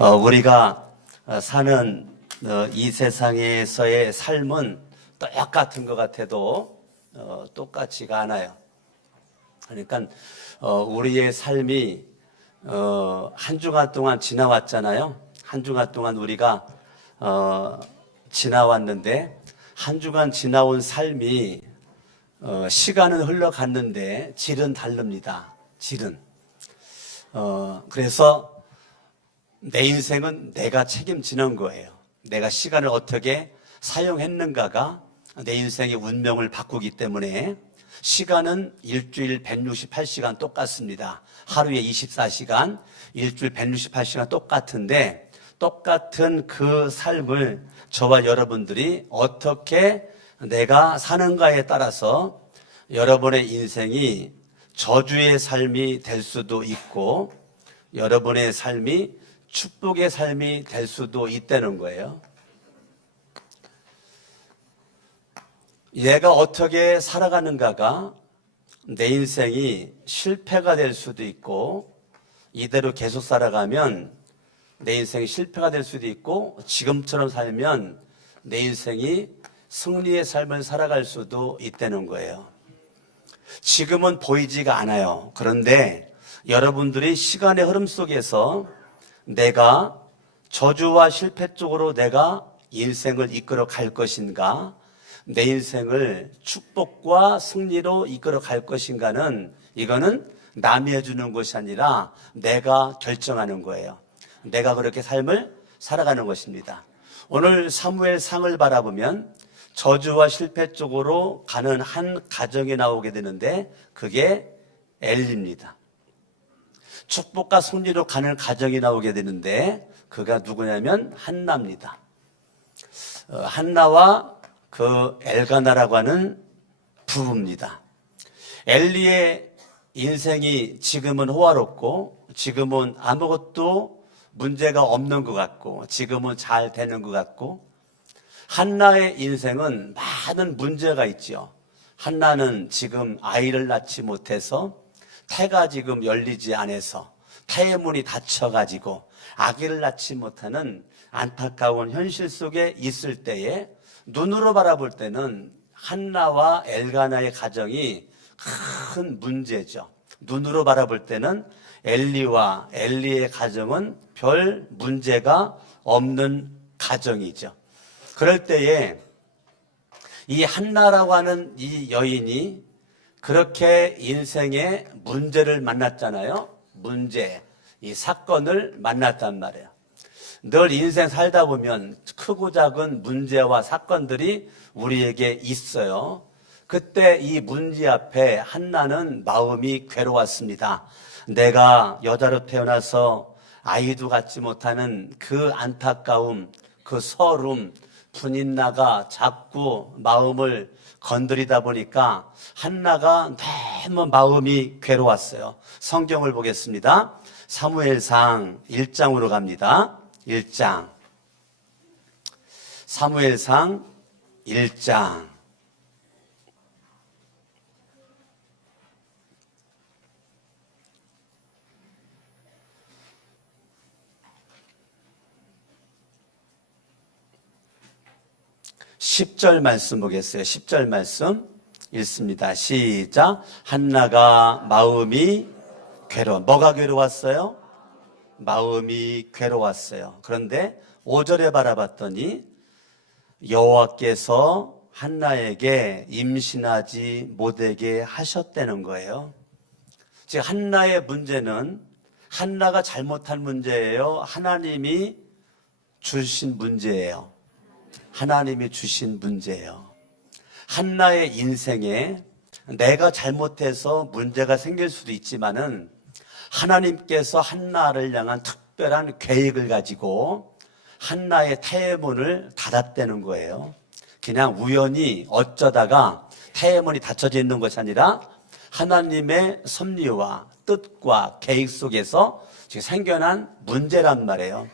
우리가 사는 이 세상에서의 삶은 똑같은 것 같아도 똑같지가 않아요. 그러니까 우리의 삶이 한 주간 동안 지나왔잖아요. 한 주간 동안 우리가 지나왔는데 한 주간 지나온 삶이 시간은 흘러갔는데 질은 다릅니다. 질은. 그래서 내 인생은 내가 책임지는 거예요. 내가 시간을 어떻게 사용했는가가 내 인생의 운명을 바꾸기 때문에 시간은 일주일 168시간 똑같습니다. 하루에 24시간, 일주일 168시간 똑같은데 똑같은 그 삶을 저와 여러분들이 어떻게 내가 사는가에 따라서 여러분의 인생이 저주의 삶이 될 수도 있고 여러분의 삶이 축복의 삶이 될 수도 있다는 거예요. 내가 어떻게 살아가는가가 내 인생이 실패가 될 수도 있고 이대로 계속 살아가면 내 인생이 실패가 될 수도 있고 지금처럼 살면 내 인생이 승리의 삶을 살아갈 수도 있다는 거예요. 지금은 보이지가 않아요. 그런데 여러분들이 시간의 흐름 속에서 내가 저주와 실패 쪽으로 내가 인생을 이끌어 갈 것인가, 내 인생을 축복과 승리로 이끌어 갈 것인가는 이거는 남이 해주는 것이 아니라 내가 결정하는 거예요. 내가 그렇게 삶을 살아가는 것입니다. 오늘 사무엘상을 바라보면 저주와 실패 쪽으로 가는 한 가정이 나오게 되는데 그게 엘리입니다. 축복과 승리로 가는 가정이 나오게 되는데 그가 누구냐면 한나입니다. 한나와 그 엘가나라고 하는 부부입니다. 엘리의 인생이 지금은 호화롭고 지금은 아무것도 문제가 없는 것 같고 지금은 잘 되는 것 같고 한나의 인생은 많은 문제가 있죠. 한나는 지금 아이를 낳지 못해서 태가 지금 열리지 않아서 태의 문이 닫혀가지고 아기를 낳지 못하는 안타까운 현실 속에 있을 때에 눈으로 바라볼 때는 한나와 엘가나의 가정이 큰 문제죠. 눈으로 바라볼 때는 엘리와 엘리의 가정은 별 문제가 없는 가정이죠. 그럴 때에 이 한나라고 하는 이 여인이 그렇게 인생의 문제를 만났잖아요. 문제, 이 사건을 만났단 말이에요. 늘 인생 살다 보면 크고 작은 문제와 사건들이 우리에게 있어요. 그때 이 문제 앞에 한나는 마음이 괴로웠습니다. 내가 여자로 태어나서 아이도 갖지 못하는 그 안타까움, 그 서름, 분인나가 자꾸 마음을 건드리다 보니까 한나가 너무 마음이 괴로웠어요. 성경을 보겠습니다. 사무엘상 1장으로 갑니다. 1장. 사무엘상 1장. 십 절 말씀 보겠어요. 10절 말씀 읽습니다. 시작. 한나가 마음이 뭐가 괴로웠어요? 마음이 괴로웠어요. 그런데 5절에 바라봤더니 여호와께서 한나에게 임신하지 못하게 하셨다는 거예요. 즉 한나의 문제는 한나가 잘못한 문제예요? 하나님이 주신 문제예요? 하나님이 주신 문제예요. 한나의 인생에 내가 잘못해서 문제가 생길 수도 있지만은 하나님께서 한나를 향한 특별한 계획을 가지고 한나의 태의 문을 닫았다는 거예요. 그냥 우연히 어쩌다가 태의 문이 닫혀져 있는 것이 아니라 하나님의 섭리와 뜻과 계획 속에서 지금 생겨난 문제란 말이에요.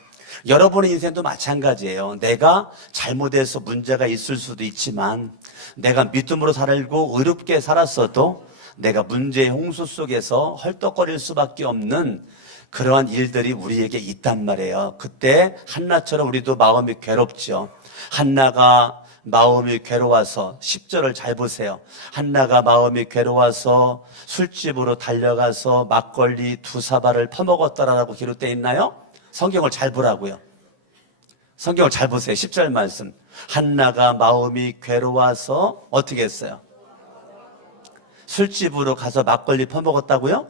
여러분의 인생도 마찬가지예요. 내가 잘못해서 문제가 있을 수도 있지만 내가 믿음으로 살고 의롭게 살았어도 내가 문제의 홍수 속에서 헐떡거릴 수밖에 없는 그러한 일들이 우리에게 있단 말이에요. 그때 한나처럼 우리도 마음이 괴롭죠. 한나가 마음이 괴로워서 10절을 잘 보세요. 한나가 마음이 괴로워서 술집으로 달려가서 막걸리 2사발을 퍼먹었더라라고 기록되어 있나요? 성경을 잘 보라고요. 성경을 잘 보세요. 10절 말씀. 한나가 마음이 괴로워서 어떻게 했어요? 술집으로 가서 막걸리 퍼먹었다고요?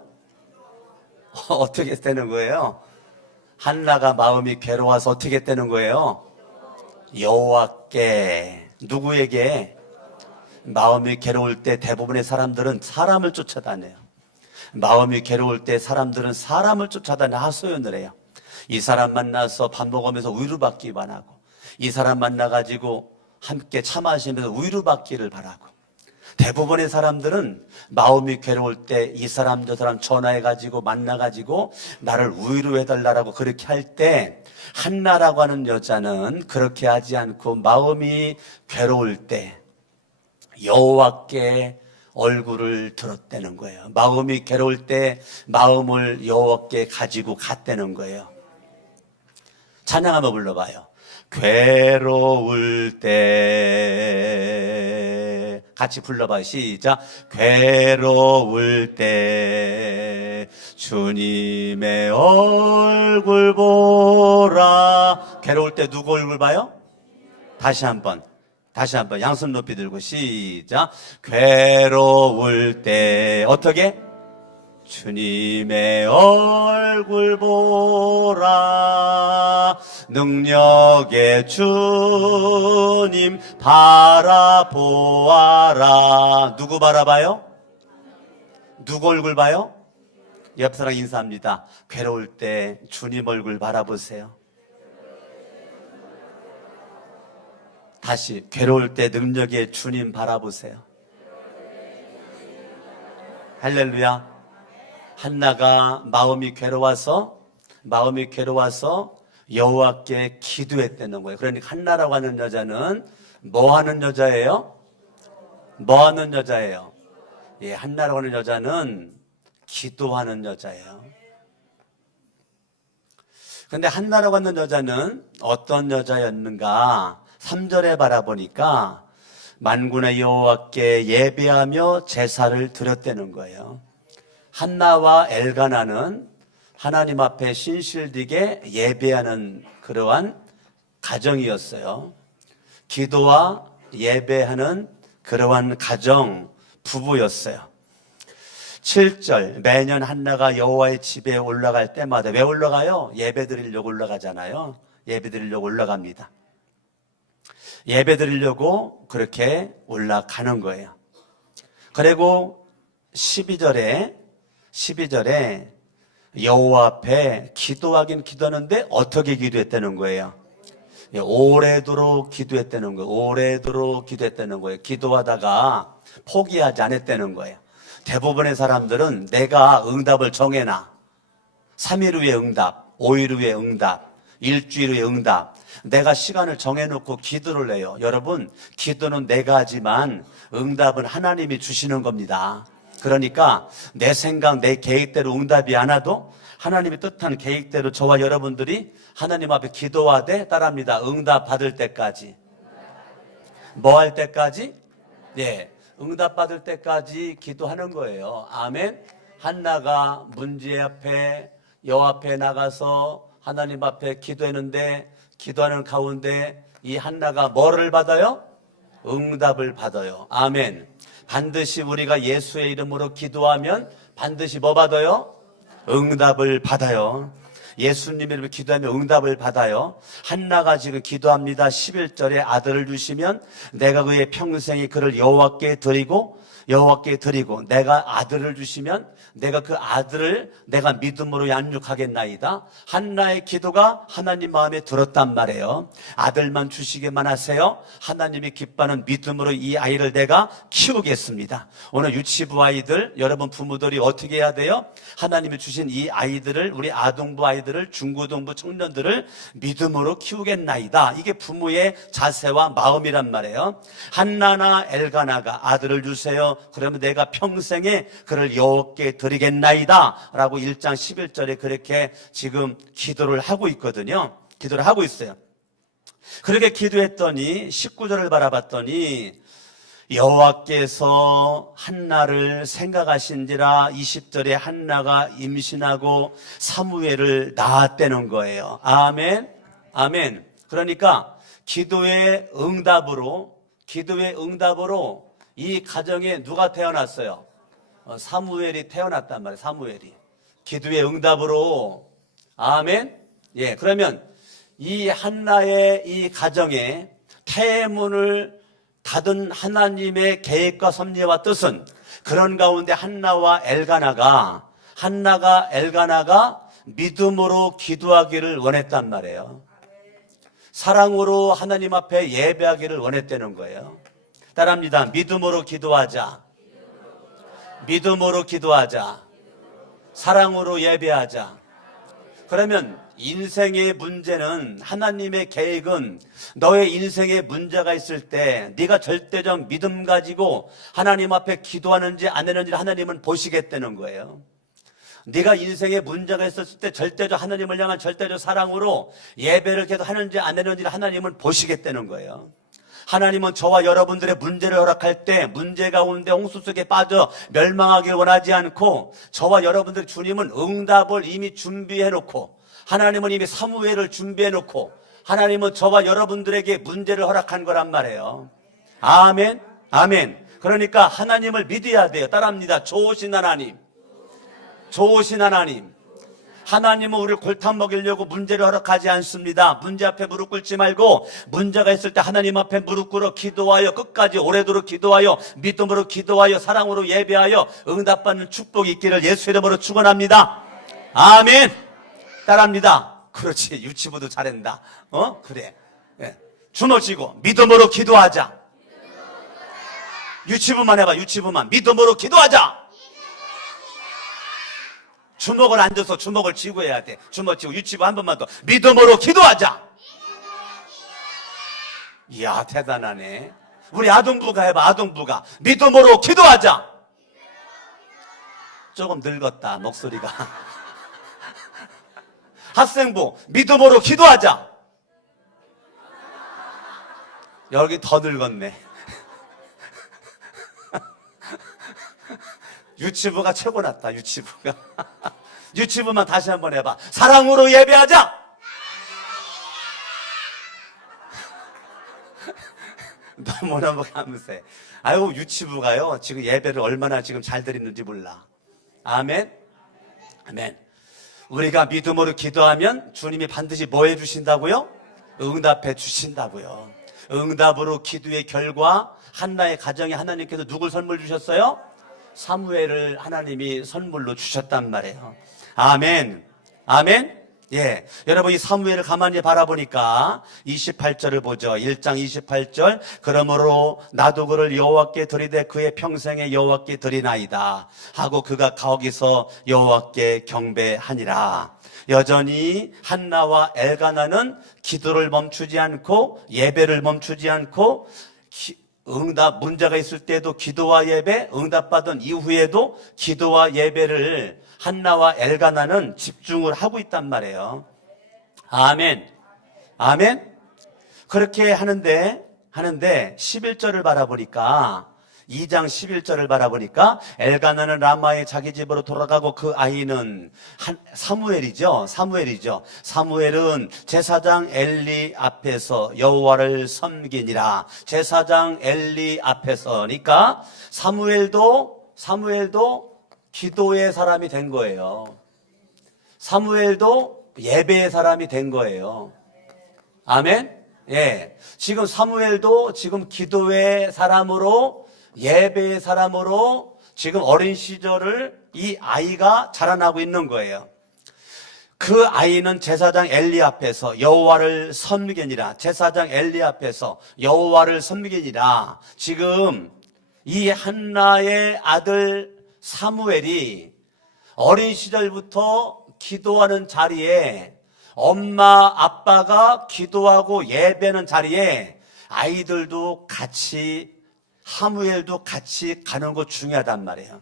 어떻게 되는 거예요? 한나가 마음이 괴로워서 어떻게 되는 거예요? 여호와께. 누구에게? 마음이 괴로울 때 대부분의 사람들은 사람을 쫓아다녀요. 마음이 괴로울 때 사람들은 사람을 쫓아다녀 하소연을 해요. 이 사람 만나서 밥 먹으면서 위로받기만 하고, 이 사람 만나가지고 함께 차 마시면서 위로받기를 바라고, 대부분의 사람들은 마음이 괴로울 때 이 사람 저 사람 전화해가지고 만나가지고 나를 위로해달라고 그렇게 할 때, 한나라고 하는 여자는 그렇게 하지 않고 마음이 괴로울 때 여호와께 얼굴을 들었다는 거예요. 마음이 괴로울 때 마음을 여호와께 가지고 갔다는 거예요. 찬양 한번 불러봐요. 괴로울 때 같이 불러봐요. 시작. 괴로울 때 주님의 얼굴 보라. 괴로울 때 누구 얼굴 봐요? 다시 한번 양손 높이 들고 시작. 괴로울 때 어떻게? 주님의 얼굴 보라. 능력의 주님 바라보아라. 누구 바라봐요? 누구 얼굴 봐요? 옆 사람 인사합니다. 괴로울 때 주님 얼굴 바라보세요. 다시, 괴로울 때 능력의 주님 바라보세요. 할렐루야. 한나가 마음이 괴로워서 여호와께 기도했다는 거예요. 그러니까 한나라고 하는 여자는 뭐 하는 여자예요? 뭐 하는 여자예요? 예, 한나라고 하는 여자는 기도하는 여자예요. 그런데 한나라고 하는 여자는 어떤 여자였는가? 3절에 바라보니까 만군의 여호와께 예배하며 제사를 드렸다는 거예요. 한나와 엘가나는 하나님 앞에 신실되게 예배하는 그러한 가정이었어요. 기도와 예배하는 그러한 가정 부부였어요. 7절, 매년 한나가 여호와의 집에 올라갈 때마다, 왜 올라가요? 예배 드리려고 올라가잖아요. 예배 드리려고 올라갑니다. 예배 드리려고 그렇게 올라가는 거예요. 그리고 12절에 여호와 앞에 기도하긴 기도하는데 어떻게 기도했다는 거예요? 오래도록 기도했다는 거예요. 오래도록 기도했다는 거예요. 기도하다가 포기하지 않았다는 거예요. 대부분의 사람들은 내가 응답을 정해놔. 3일 후에 응답, 5일 후에 응답, 일주일 후에 응답. 내가 시간을 정해놓고 기도를 해요. 여러분, 기도는 내가 하지만 응답은 하나님이 주시는 겁니다. 그러니까 내 생각, 내 계획대로 응답이 안 와도 하나님이 뜻한 계획대로 저와 여러분들이 하나님 앞에 기도하되 따라합니다. 응답 받을 때까지. 뭐 할 때까지? 예, 응답 받을 때까지 기도하는 거예요. 아멘. 한나가 문제 앞에 여호와 앞에 나가서 하나님 앞에 기도했는데, 기도하는 가운데 이 한나가 뭐를 받아요? 응답을 받아요. 아멘. 반드시 우리가 예수의 이름으로 기도하면 반드시 뭐 받아요? 응답을 받아요. 예수님 이름으로 기도하면 응답을 받아요. 한나가 지금 기도합니다. 11절에 아들을 주시면 내가 그의 평생에 그를 여호와께 드리고 내가 아들을 주시면 내가 그 아들을 내가 믿음으로 양육하겠나이다. 한나의 기도가 하나님 마음에 들었단 말이에요. 아들만 주시기만 하세요. 하나님이 기뻐하는 믿음으로 이 아이를 내가 키우겠습니다. 오늘 유치부 아이들, 여러분 부모들이 어떻게 해야 돼요? 하나님이 주신 이 아이들을, 우리 아동부 아이들을, 중고등부 청년들을 믿음으로 키우겠나이다. 이게 부모의 자세와 마음이란 말이에요. 한나나 엘가나가 아들을 주세요, 그러면 내가 평생에 그를 여호와께 드리겠나이다 라고 1장 11절에 그렇게 지금 기도를 하고 있거든요. 기도를 하고 있어요. 그렇게 기도했더니 19절을 바라봤더니 여호와께서 한나를 생각하신지라 20절에 한나가 임신하고 사무엘을 낳았다는 거예요. 아멘. 아멘. 그러니까 기도의 응답으로 이 가정에 누가 태어났어요? 사무엘이 태어났단 말이에요. 사무엘이. 기도의 응답으로. 아멘. 예. 그러면 이 한나의 이 가정에 태문을 닫은 하나님의 계획과 섭리와 뜻은 그런 가운데 한나가 엘가나가 믿음으로 기도하기를 원했단 말이에요. 사랑으로 하나님 앞에 예배하기를 원했다는 거예요. 따라합니다. 믿음으로 기도하자. 믿음으로 기도하자. 사랑으로 예배하자. 그러면 인생의 문제는, 하나님의 계획은 너의 인생에 문제가 있을 때 네가 절대적 믿음 가지고 하나님 앞에 기도하는지 안 하는지를 하나님은 보시겠다는 거예요. 네가 인생에 문제가 있었을 때 절대적 하나님을 향한 절대적 사랑으로 예배를 계속 하는지 안 하는지를 하나님은 보시겠다는 거예요. 하나님은 저와 여러분들의 문제를 허락할 때 문제 가운데 홍수 속에 빠져 멸망하길 원하지 않고 저와 여러분들 주님은 응답을 이미 준비해 놓고 하나님은 이미 사무엘을 준비해 놓고 하나님은 저와 여러분들에게 문제를 허락한 거란 말이에요. 아멘. 아멘. 그러니까 하나님을 믿어야 돼요. 따라합니다. 좋으신 하나님. 좋으신 하나님. 하나님은 우리를 골탕 먹이려고 문제를 허락하지 않습니다. 문제 앞에 무릎 꿇지 말고 문제가 있을 때 하나님 앞에 무릎 꿇어 기도하여 끝까지 오래도록 기도하여 믿음으로 기도하여 사랑으로 예배하여 응답받는 축복이 있기를 예수 이름으로 축원합니다. 아멘. 따라합니다. 그렇지. 유치부도 잘한다. 그래. 예. 주먹 쥐고 믿음으로 기도하자. 유치부만 해봐. 유치부만. 믿음으로 기도하자. 주먹을 안 줘서 주먹을 쥐고 해야 돼. 주먹 쥐고 유치부 한 번만 더. 믿음으로 기도하자. 이야, 대단하네. 우리 아동부가 해봐. 아동부가. 믿음으로 기도하자. 조금 늙었다. 목소리가. 학생부. 믿음으로 기도하자. 여기 더 늙었네. 유치부가 최고 낫다. 유치부가. 유치부만 다시 한번 해봐. 사랑으로 예배하자. 너무너무 감사해. 아유, 유치부가요 지금 예배를 얼마나 지금 잘 드리는지 몰라. 아멘. 아멘. 우리가 믿음으로 기도하면 주님이 반드시 뭐 해주신다고요? 응답해 주신다고요. 응답으로 기도의 결과 한나의 가정에 하나님께서 누굴 선물 주셨어요? 사무엘을 하나님이 선물로 주셨단 말이에요. 아멘. 아멘. 예. 여러분, 이 사무엘을 가만히 바라보니까 28절을 보죠. 1장 28절. 그러므로 나도 그를 여호와께 드리되 그의 평생에 여호와께 드리나이다 하고 그가 거기서 여호와께 경배하니라. 여전히 한나와 엘가나는 기도를 멈추지 않고 예배를 멈추지 않고 응답 문제가 있을 때도 기도와 예배, 응답받은 이후에도 기도와 예배를 한나와 엘가나는 집중을 하고 있단 말이에요. 아멘. 아멘. 그렇게 하는데 11절을 바라보니까 2장 11절을 바라보니까 엘가나는 라마의 자기 집으로 돌아가고 그 아이는 사무엘이죠. 사무엘은 제사장 엘리 앞에서 여호와를 섬기니라. 제사장 엘리 앞에서니까 사무엘도 기도의 사람이 된 거예요. 사무엘도 예배의 사람이 된 거예요. 아멘. 예. 지금 사무엘도 지금 기도의 사람으로 예배의 사람으로 지금 어린 시절을 이 아이가 자라나고 있는 거예요. 그 아이는 제사장 엘리 앞에서 여호와를 섬기니라. 제사장 엘리 앞에서 여호와를 섬기니라. 지금 이 한나의 아들 사무엘이 어린 시절부터 기도하는 자리에 엄마 아빠가 기도하고 예배하는 자리에 아이들도 같이 하무엘도 같이 가는 거 중요하단 말이에요.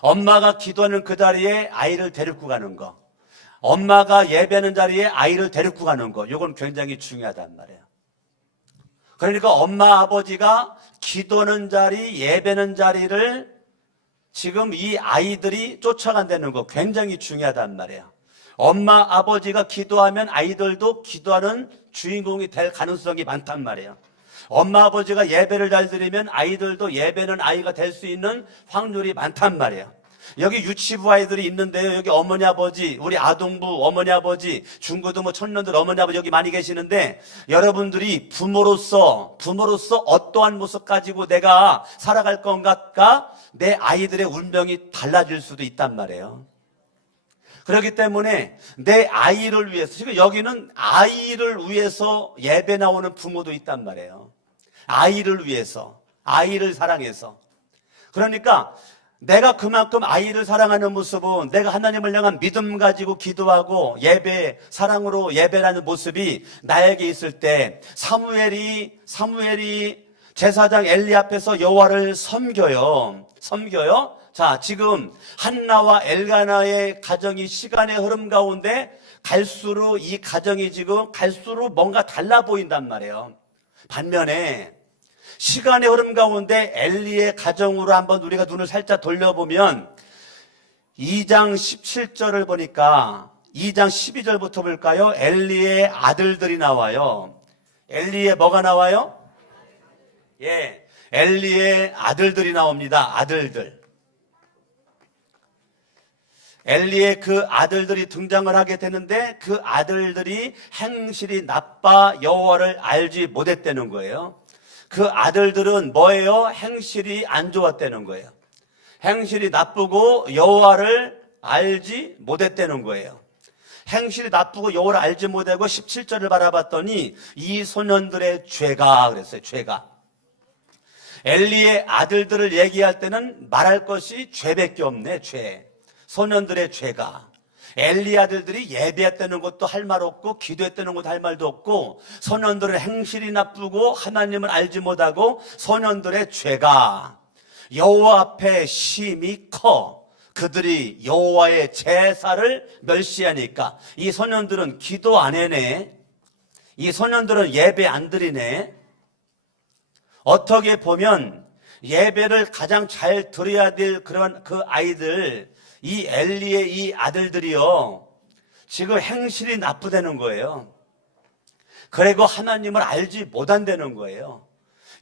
엄마가 기도하는 그 자리에 아이를 데리고 가는 거, 엄마가 예배하는 자리에 아이를 데리고 가는 거, 이건 굉장히 중요하단 말이에요. 그러니까 엄마 아버지가 기도하는 자리, 예배하는 자리를 지금 이 아이들이 쫓아간다는 거 굉장히 중요하단 말이에요. 엄마 아버지가 기도하면 아이들도 기도하는 주인공이 될 가능성이 많단 말이에요. 엄마 아버지가 예배를 잘 드리면 아이들도 예배는 아이가 될 수 있는 확률이 많단 말이에요. 여기 유치부 아이들이 있는데요, 여기 어머니 아버지, 우리 아동부 어머니 아버지, 중고등부 청년들 어머니 아버지 여기 많이 계시는데, 여러분들이 부모로서 어떠한 모습 가지고 내가 살아갈 건가가 내 아이들의 운명이 달라질 수도 있단 말이에요. 그렇기 때문에 내 아이를 위해서, 지금 여기는 아이를 위해서 예배 나오는 부모도 있단 말이에요. 아이를 위해서, 아이를 사랑해서. 그러니까 내가 그만큼 아이를 사랑하는 모습은, 내가 하나님을 향한 믿음 가지고 기도하고 예배, 사랑으로 예배라는 모습이 나에게 있을 때, 사무엘이 제사장 엘리 앞에서 여호와를 섬겨요. 자, 지금 한나와 엘가나의 가정이 시간의 흐름 가운데 갈수록 이 가정이 지금 갈수록 뭔가 달라 보인단 말이에요. 반면에 시간의 흐름 가운데 엘리의 가정으로 한번 우리가 눈을 살짝 돌려보면 2장 17절을 보니까 2장 12절부터 볼까요? 엘리의 아들들이 나와요. 엘리의 뭐가 나와요? 예, 엘리의 아들들이 나옵니다. 아들들. 엘리의 그 아들들이 등장을 하게 되는데, 그 아들들이 행실이 나빠 여호와를 알지 못했다는 거예요. 그 아들들은 뭐예요? 행실이 안 좋았다는 거예요. 행실이 나쁘고 여호와를 알지 못했다는 거예요. 행실이 나쁘고 여호와를 알지 못하고 17절을 바라봤더니 이 소년들의 죄가 그랬어요. 죄가. 엘리의 아들들을 얘기할 때는 말할 것이 죄밖에 없네. 죄. 소년들의 죄가. 엘리 아들들이 예배했다는 것도 할 말 없고 기도했다는 것도 할 말도 없고, 소년들의 행실이 나쁘고 하나님을 알지 못하고 소년들의 죄가 여호와 앞에 심히 커. 그들이 여호와의 제사를 멸시하니까 이 소년들은 기도 안 해네. 이 소년들은 예배 안 드리네. 어떻게 보면 예배를 가장 잘 드려야 될 그런 그 아이들, 이 엘리의 이 아들들이요, 지금 행실이 나쁘다는 거예요. 그리고 하나님을 알지 못한다는 거예요.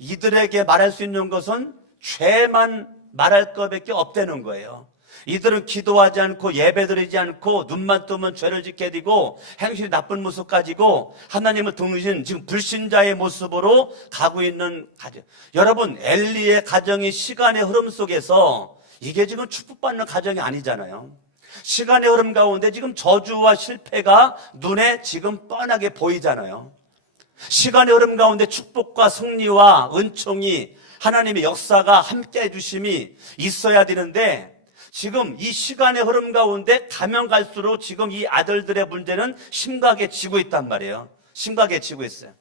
이들에게 말할 수 있는 것은 죄만 말할 것밖에 없다는 거예요. 이들은 기도하지 않고 예배드리지 않고 눈만 뜨면 죄를 짓게 되고 행실이 나쁜 모습 가지고 하나님을 등지신 지금 불신자의 모습으로 가고 있는 가정. 여러분, 엘리의 가정이 시간의 흐름 속에서 이게 지금 축복받는 가정이 아니잖아요. 시간의 흐름 가운데 지금 저주와 실패가 눈에 지금 뻔하게 보이잖아요. 시간의 흐름 가운데 축복과 승리와 은총이, 하나님의 역사가 함께 해주심이 있어야 되는데, 지금 이 시간의 흐름 가운데 가면 갈수록 지금 이 아들들의 문제는 심각해지고 있단 말이에요. 심각해지고 있어요.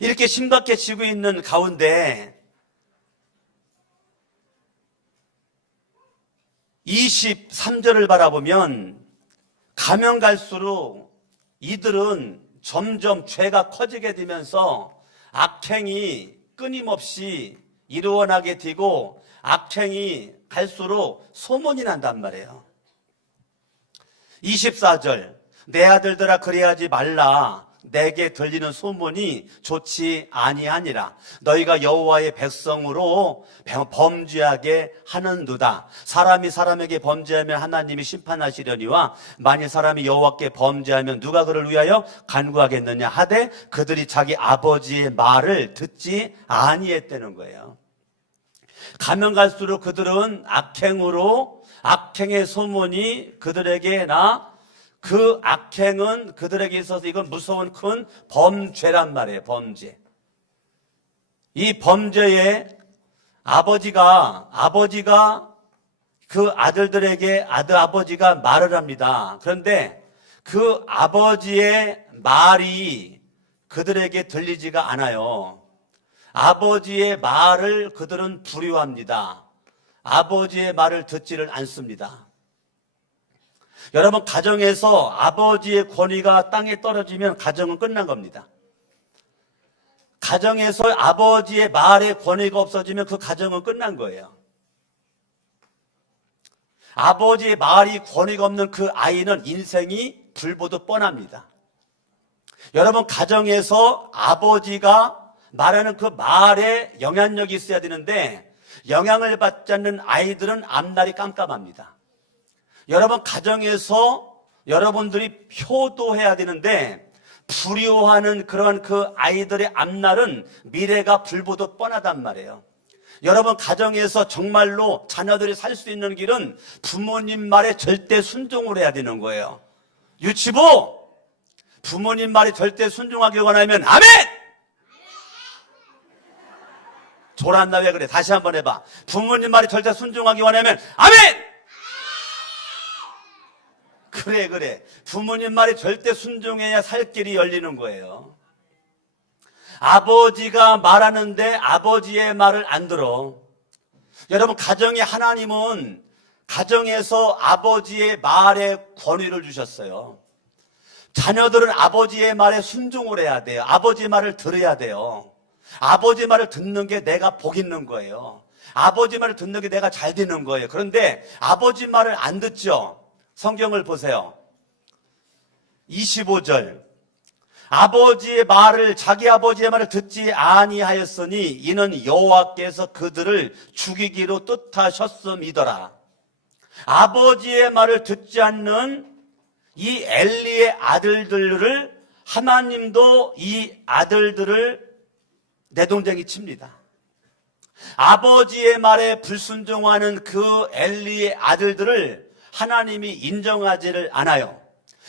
이렇게 심각해지고 있는 가운데 23절을 바라보면 가면 갈수록 이들은 점점 죄가 커지게 되면서 악행이 끊임없이 일어나게 되고 악행이 갈수록 소문이 난단 말이에요. 24절, 내 아들들아 그리하지 말라. 내게 들리는 소문이 좋지 아니하니라. 너희가 여호와의 백성으로 범죄하게 하는도다. 사람이 사람에게 범죄하면 하나님이 심판하시려니와 만일 사람이 여호와께 범죄하면 누가 그를 위하여 간구하겠느냐 하되 그들이 자기 아버지의 말을 듣지 아니했다는 거예요. 가면 갈수록 그들은 악행의 소문이 그들에게 그 악행은 그들에게 있어서 이건 무서운 큰 범죄란 말이에요. 범죄. 이 범죄에 아버지가 그 아들들에게 아버지가 말을 합니다. 그런데 그 아버지의 말이 그들에게 들리지가 않아요. 아버지의 말을 그들은 불효합니다. 아버지의 말을 듣지를 않습니다. 여러분, 가정에서 아버지의 권위가 땅에 떨어지면 가정은 끝난 겁니다. 가정에서 아버지의 말의 권위가 없어지면 그 가정은 끝난 거예요. 아버지의 말이 권위가 없는 그 아이는 인생이 불보듯 뻔합니다. 여러분, 가정에서 아버지가 말하는 그 말에 영향력이 있어야 되는데 영향을 받지 않는 아이들은 앞날이 깜깜합니다. 여러분, 가정에서 여러분들이 효도해야 되는데 불효하는 그런 그 아이들의 앞날은 미래가 불보듯 뻔하단 말이에요. 여러분, 가정에서 정말로 자녀들이 살 수 있는 길은 부모님 말에 절대 순종을 해야 되는 거예요. 유치부, 부모님 말에 절대 순종하기 원하면 아멘! 졸았나 왜 그래? 다시 한번 해봐. 부모님 말에 절대 순종하기 원하면 아멘! 그래. 부모님 말에 절대 순종해야 살 길이 열리는 거예요. 아버지가 말하는데 아버지의 말을 안 들어. 여러분, 가정의 하나님은 가정에서 아버지의 말에 권위를 주셨어요. 자녀들은 아버지의 말에 순종을 해야 돼요. 아버지 말을 들어야 돼요. 아버지 말을 듣는 게 내가 복 있는 거예요. 아버지 말을 듣는 게 내가 잘 되는 거예요. 그런데 아버지 말을 안 듣죠. 성경을 보세요. 25절. 아버지의 말을, 자기 아버지의 말을 듣지 아니하였으니 이는 여호와께서 그들을 죽이기로 뜻하셨음이더라. 아버지의 말을 듣지 않는 이 엘리의 아들들을 하나님도 이 아들들을 내동댕이 칩니다. 아버지의 말에 불순종하는 그 엘리의 아들들을 하나님이 인정하지를 않아요.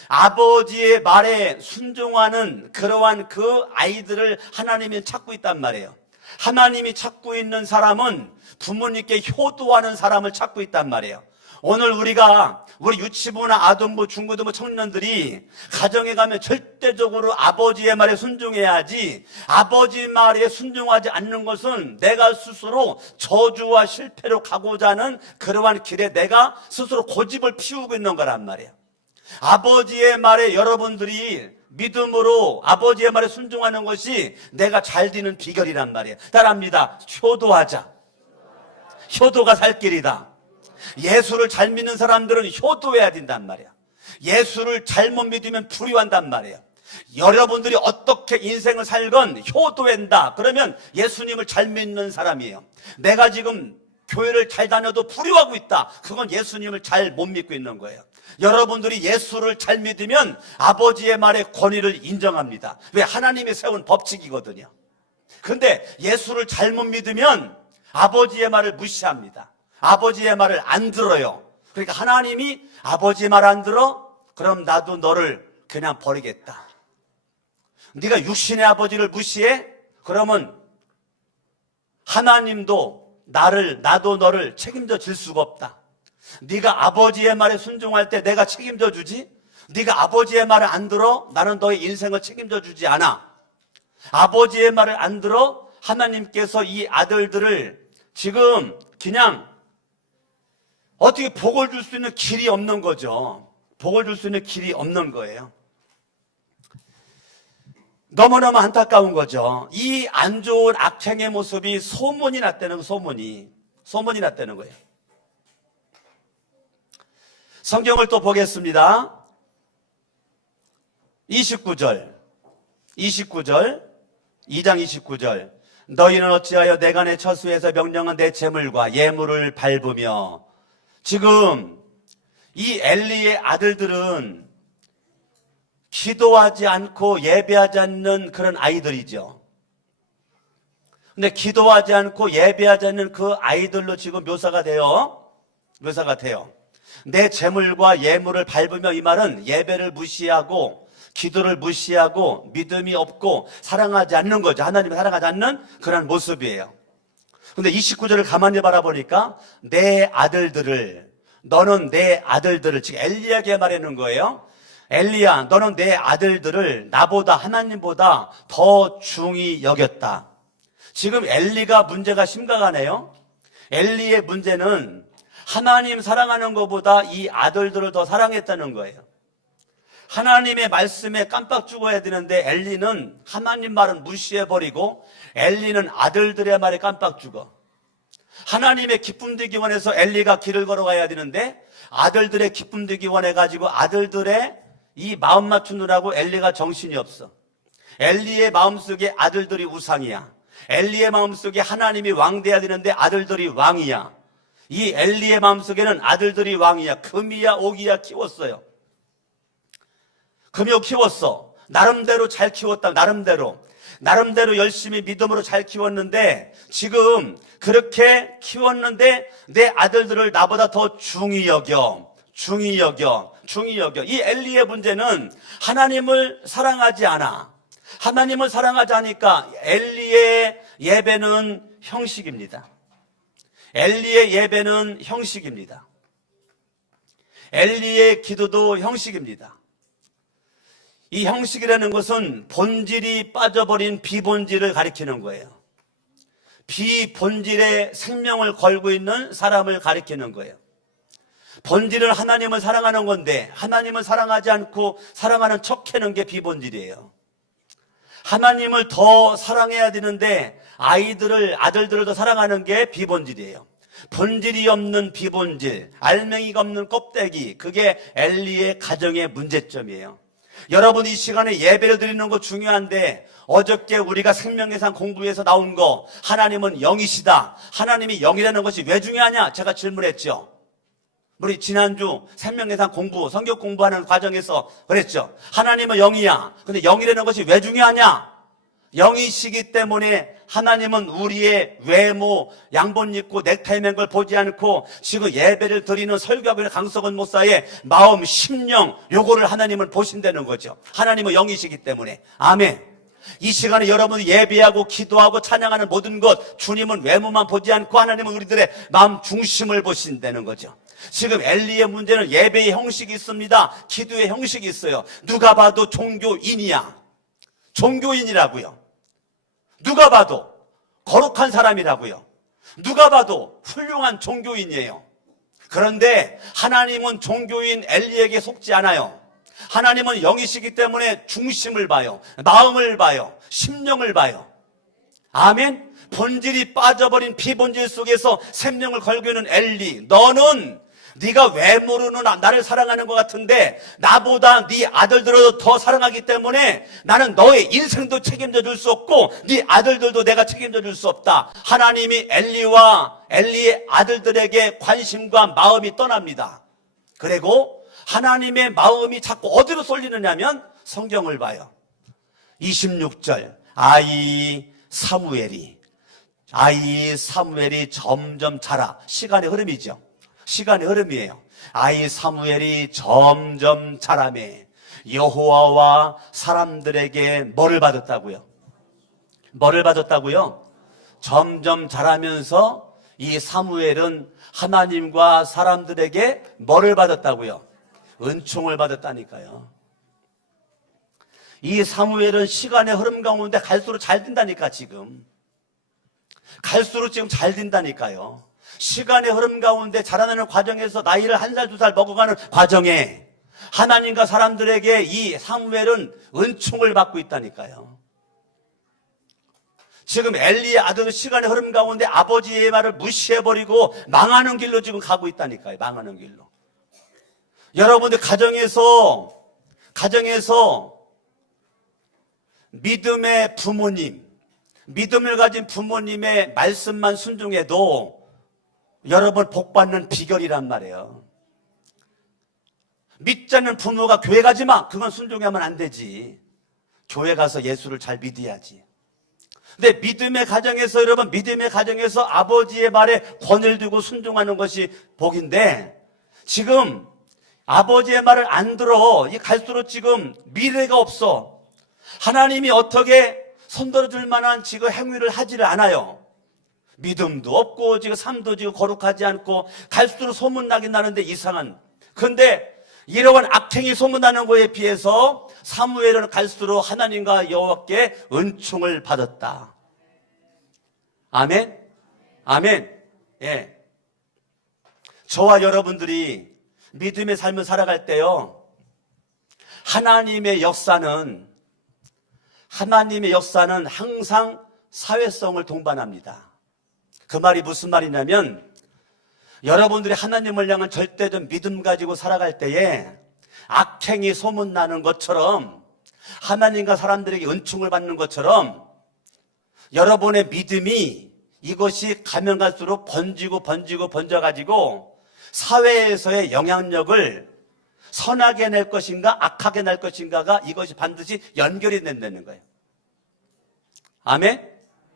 아버지의 말에 순종하는 그러한 그 아이들을 하나님이 찾고 있단 말이에요. 하나님이 찾고 있는 사람은 부모님께 효도하는 사람을 찾고 있단 말이에요. 오늘 우리 유치부나 아동부, 중고등부 청년들이 가정에 가면 절대적으로 아버지의 말에 순종해야지, 아버지 말에 순종하지 않는 것은 내가 스스로 저주와 실패로 가고자 하는 그러한 길에 내가 스스로 고집을 피우고 있는 거란 말이에요. 아버지의 말에 여러분들이 믿음으로 아버지의 말에 순종하는 것이 내가 잘 되는 비결이란 말이에요. 따라합니다. 효도하자. 효도가 살 길이다. 예수를 잘 믿는 사람들은 효도해야 된단 말이야. 예수를 잘못 믿으면 불효한단 말이에요. 여러분들이 어떻게 인생을 살건 효도한다. 그러면 예수님을 잘 믿는 사람이에요. 내가 지금 교회를 잘 다녀도 불효하고 있다. 그건 예수님을 잘 못 믿고 있는 거예요. 여러분들이 예수를 잘 믿으면 아버지의 말의 권위를 인정합니다. 왜? 하나님이 세운 법칙이거든요. 그런데 예수를 잘못 믿으면 아버지의 말을 무시합니다. 아버지의 말을 안 들어요. 그러니까 하나님이 아버지 말 안 들어? 그럼 나도 너를 그냥 버리겠다. 네가 육신의 아버지를 무시해? 그러면 하나님도 나도 너를 책임져 줄 수가 없다. 네가 아버지의 말에 순종할 때 내가 책임져 주지? 네가 아버지의 말을 안 들어? 나는 너의 인생을 책임져 주지 않아. 아버지의 말을 안 들어? 하나님께서 이 아들들을 지금 그냥 어떻게 복을 줄 수 있는 길이 없는 거죠. 복을 줄 수 있는 길이 없는 거예요. 너무너무 안타까운 거죠. 이 안 좋은 악행의 모습이 소문이 났다는 거예요. 소문이 났다는 거예요. 성경을 또 보겠습니다. 29절 2장 29절. 너희는 어찌하여 내가 내 처소에서 명령한 내 재물과 예물을 밟으며. 지금 이 엘리의 아들들은 기도하지 않고 예배하지 않는 그런 아이들이죠. 근데 기도하지 않고 예배하지 않는 그 아이들로 지금 묘사가 돼요. 내 재물과 예물을 밟으며, 이 말은 예배를 무시하고 기도를 무시하고 믿음이 없고 사랑하지 않는 거죠. 하나님을 사랑하지 않는 그런 모습이에요. 근데 29절을 가만히 바라보니까 너는 내 아들들을, 지금 엘리야에게 말하는 거예요. 엘리야, 너는 내 아들들을 나보다, 하나님보다 더 중히 여겼다. 지금 엘리가 문제가 심각하네요. 엘리의 문제는 하나님 사랑하는 것보다 이 아들들을 더 사랑했다는 거예요. 하나님의 말씀에 깜빡 죽어야 되는데 엘리는 하나님 말은 무시해버리고 엘리는 아들들의 말에 깜빡 죽어. 하나님의 기쁨 되기 원해서 엘리가 길을 걸어가야 되는데 아들들의 기쁨 되기 원해가지고 아들들의 이 마음 맞추느라고 엘리가 정신이 없어. 엘리의 마음속에 아들들이 우상이야. 엘리의 마음속에 하나님이 왕 돼야 되는데 아들들이 왕이야. 이 엘리의 마음속에는 아들들이 왕이야. 금이야 옥이야 키웠어요. 금요 키웠어. 나름대로 잘 키웠다. 나름대로 열심히 믿음으로 잘 키웠는데 지금 그렇게 키웠는데 내 아들들을 나보다 더 중히 여겨. 이 엘리의 문제는 하나님을 사랑하지 않아. 하나님을 사랑하지 않으니까 엘리의 예배는 형식입니다. 엘리의 기도도 형식입니다. 이 형식이라는 것은 본질이 빠져버린 비본질을 가리키는 거예요. 비본질에 생명을 걸고 있는 사람을 가리키는 거예요. 본질은 하나님을 사랑하는 건데 하나님을 사랑하지 않고 사랑하는 척하는 게 비본질이에요. 하나님을 더 사랑해야 되는데 아들들을 더 사랑하는 게 비본질이에요. 본질이 없는 비본질, 알맹이가 없는 껍데기, 그게 엘리의 가정의 문제점이에요. 여러분 이 시간에 예배를 드리는 거 중요한데 어저께 우리가 생명예산 공부에서 나온 거 하나님은 영이시다. 하나님이 영이라는 것이 왜 중요하냐? 제가 질문했죠. 우리 지난주 생명예산 공부, 성경 공부하는 과정에서 그랬죠. 하나님은 영이야. 근데 영이라는 것이 왜 중요하냐? 영이시기 때문에 하나님은 우리의 외모, 양복 입고 넥타이 맨 걸 보지 않고 지금 예배를 드리는 설교하고 있는 강석원 목사의 마음, 심령, 요거를 하나님은 보신다는 거죠. 하나님은 영이시기 때문에. 아멘. 이 시간에 여러분이 예배하고 기도하고 찬양하는 모든 것, 주님은 외모만 보지 않고 하나님은 우리들의 마음 중심을 보신다는 거죠. 지금 엘리의 문제는 예배의 형식이 있습니다. 기도의 형식이 있어요. 누가 봐도 종교인이야. 종교인이라고요. 누가 봐도 거룩한 사람이라고요. 누가 봐도 훌륭한 종교인이에요. 그런데 하나님은 종교인 엘리에게 속지 않아요. 하나님은 영이시기 때문에 중심을 봐요. 마음을 봐요. 심령을 봐요. 아멘. 본질이 빠져버린 비본질 속에서 생명을 걸고 있는 엘리, 너는 네가 외모로는 나를 사랑하는 것 같은데 나보다 네 아들들을 더 사랑하기 때문에 나는 너의 인생도 책임져 줄 수 없고 네 아들들도 내가 책임져 줄 수 없다. 하나님이 엘리의 아들들에게 관심과 마음이 떠납니다. 그리고 하나님의 마음이 자꾸 어디로 쏠리느냐면 성경을 봐요. 26절 아이 사무엘이 점점 자라. 시간의 흐름이죠. 시간의 흐름이에요. 아이 사무엘이 점점 자라매 여호와와 사람들에게 뭐를 받았다고요? 점점 자라면서 이 사무엘은 하나님과 사람들에게 뭐를 받았다고요? 은총을 받았다니까요. 이 사무엘은 시간의 흐름 가운데 갈수록 잘 된다니까 지금. 갈수록 지금 잘 된다니까요. 시간의 흐름 가운데 자라나는 과정에서 나이를 1살, 2살 먹어가는 과정에 하나님과 사람들에게 이 사무엘은 은총을 받고 있다니까요. 지금 엘리의 아들은 시간의 흐름 가운데 아버지의 말을 무시해버리고 망하는 길로 지금 가고 있다니까요. 망하는 길로. 여러분들 가정에서 믿음의 부모님, 믿음을 가진 부모님의 말씀만 순종해도 여러분 복받는 비결이란 말이에요. 믿지 않는 부모가 교회 가지 마. 그건 순종하면 안 되지. 교회 가서 예수를 잘 믿어야지. 근데 믿음의 가정에서 아버지의 말에 권을 두고 순종하는 것이 복인데 지금 아버지의 말을 안 들어. 갈수록 지금 미래가 없어. 하나님이 어떻게 손들어 줄 만한 지금 행위를 하지를 않아요. 믿음도 없고 지금 삶도 지금 거룩하지 않고 갈수록 소문나긴 나는데 이상한. 근데 이러한 악행이 소문나는 거에 비해서 사무엘은 갈수록 하나님과 여호와께 은총을 받았다. 아멘? 아멘. 예. 저와 여러분들이 믿음의 삶을 살아갈 때요, 하나님의 역사는 항상 사회성을 동반합니다. 그 말이 무슨 말이냐면, 여러분들이 하나님을 향한 절대적 믿음 가지고 살아갈 때에 악행이 소문나는 것처럼, 하나님과 사람들에게 은총을 받는 것처럼 여러분의 믿음이 이것이 가면 갈수록 번져가지고 사회에서의 영향력을 선하게 낼 것인가 악하게 낼 것인가가 이것이 반드시 연결이 된다는 거예요. 아멘?